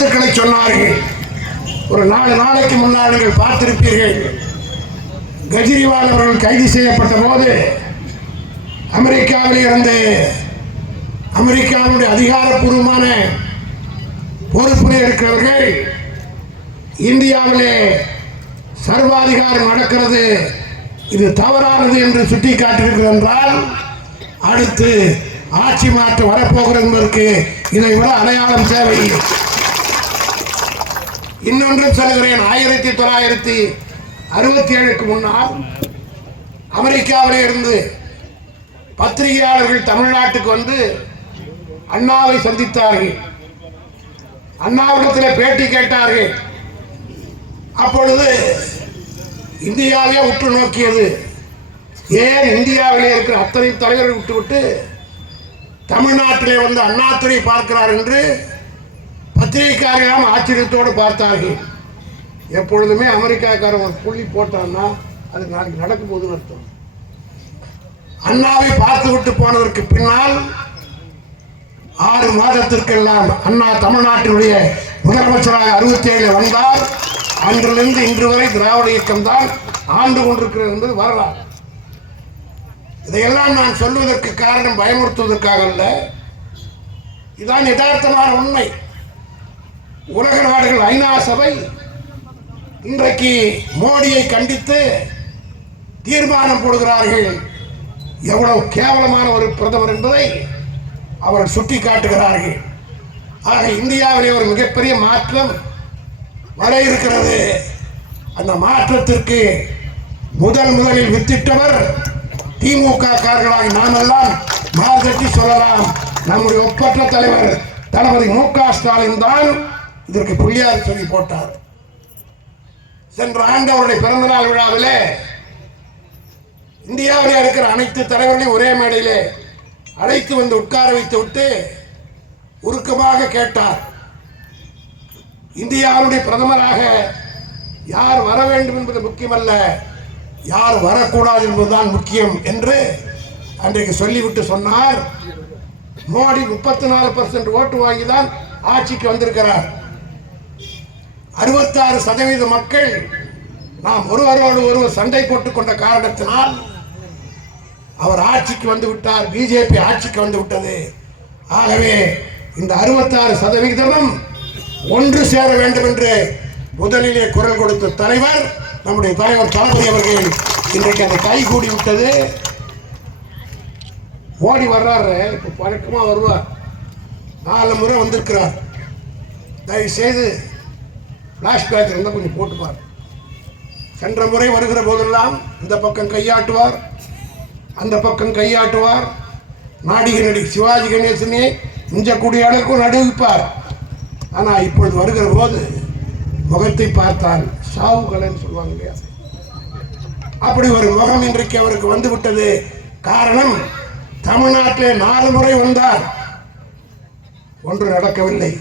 கருத்துக்களை சொன்னார்கள். ஒரு நாலு நாளைக்கு முன்னால் நீங்கள் பார்த்திருப்பீர்கள். கெஜ்ரிவால் அவர்கள் கைது செய்யப்பட்ட போது அமெரிக்காவில் இருந்து அமெரிக்காவுடைய அதிகாரப்பூர்வமான பொறுப்பில் இருக்கிறவர்கள் இந்தியாவிலே சர்வாதிகாரம் நடக்கிறது. இது தவறானது என்று சுட்டிக்காட்டியிருக்கிறது என்றால் அடுத்து ஆட்சி மாற்றம் வரப்போகிறது என்பதற்கு இதை விட அடையாளம் தேவை. இன்னொன்றும் சொல்கிறேன் ஆயிரத்தி தொள்ளாயிரத்தி அறுபத்தி ஏழுக்கு முன்னால் அமெரிக்காவிலே இருந்து பத்திரிகையாளர்கள் தமிழ்நாட்டுக்கு வந்து அண்ணாவை சந்தித்தார்கள். அண்ணாவிடத்தில் பேட்டி கேட்டார்கள். அப்பொழுது இந்தியாவே உற்று நோக்கியது. ஏன் இந்தியாவிலே இருக்கிற அத்தனை தலைவர்கள் விட்டுவிட்டு தமிழ்நாட்டிலே வந்து அண்ணாதுரை பார்க்கிறார் என்று பத்திரிகைக்காரர்களும் ஆச்சரியத்தோடு பார்த்தார்கள். எப்பொழுதுமே அமெரிக்காக்காரன் ஒரு புள்ளி போட்டான்னா அது நாளைக்கு நடக்க போதுன்னு அர்த்தம். அண்ணாவை பார்த்து விட்டு போனதற்கு பின்னால் ஆறு மாதத்திற்கெல்லாம் அண்ணா தமிழ்நாட்டினுடைய முதலமைச்சராக அறுபத்தி ஏழு வந்தார். அன்றிலிருந்து இன்று வரை திராவிட இயக்கம் தான் ஆண்டு கொண்டிருக்கிறது என்பது வரலாறு. இதையெல்லாம் நான் சொல்வதற்கு காரணம் பயமுறுத்துவதற்காக அல்ல. இதுதான் யதார்த்தமான உண்மை. உலக நாடுகள் ஐநா சபை இன்றைக்கு மோடியை கண்டித்து தீர்மானம் போடுகிறார்கள். எவ்வளவு கேவலமான ஒரு பிரதமர் என்பதை அவர் சுட்டி காட்டுகிறார்கள் ஆக இந்தியாவிலே ஒரு மிகப்பெரிய மாற்றம் வர இருக்கிறது. அந்த மாற்றத்திற்கு முதல் முதலில் வித்திட்டவர் திமுக காரர்களாக நாமெல்லாம் மார்கட்டி சொல்லலாம். நம்முடைய ஒப்பற்ற தலைவர் தளபதி மு க ஸ்டாலின் தான் இதற்கு புள்ளியார் சொல்லி போட்டார். சென்ற ஆண்டு அவருடைய பிறந்தநாள் விழாவிலே இந்தியாவில் இருக்கிற அனைத்து தலைவர்களையும் ஒரே மேடையிலே அழைத்து வந்து உட்கார வைத்து விட்டு உருக்கமாக கேட்டார். இந்தியாவுடைய பிரதமராக யார் வர வேண்டும் என்பது முக்கியமல்ல யார் வரக்கூடாது என்பதுதான் முக்கியம் என்று அன்றைக்கு சொல்லிவிட்டு சொன்னார். மோடி முப்பத்தி நாலு பர்சன்ட் ஓட்டு வாங்கி தான் ஆட்சிக்கு வந்திருக்கிறார். அறுபத்தாறு சதவீத மக்கள் நாம் ஒருவரோடு ஒருவர் சண்டை போட்டுக் கொண்ட காரணத்தினால் அவர் ஆட்சிக்கு வந்து விட்டார் பிஜேபி ஆட்சிக்கு வந்து விட்டது. ஆகவே இந்த அறுபத்தாறு சதவிகிதமும் ஒன்று சேர வேண்டும் என்று முதலிலே குரல் கொடுத்த தலைவர் நம்முடைய தலைவர் தளபதி அவர்கள் இன்றைக்கு அந்த கை கூடி விட்டது. மோடி வர்றாரு. இப்போ வழக்கமாக வருவார். நாலு முறை வந்திருக்கிறார். தயவு செய்து ஃப்ளாஷ்பேக் இருந்தால் கொஞ்சம் போட்டு சென்ற முறை வருகிற போதெல்லாம் இந்த பக்கம் கையாட்டுவார் அந்த பக்கம் கையாட்டுவார். நாடிகை நடி சிவாஜி கணேசனே மிஞ்சக்கூடிய அளவுக்கு நடுவிப்பார். ஆனால் இப்பொழுது வருகிற போது முகத்தை பார்த்தால் சாவு கலைன்னு சொல்லுவாங்க இல்லையா? அப்படி ஒரு முகம் இன்றைக்கு அவருக்கு வந்து விட்டது காரணம் தமிழ்நாட்டிலே நாலு முறை வந்தார். ஒன்று நடக்கவில்லை.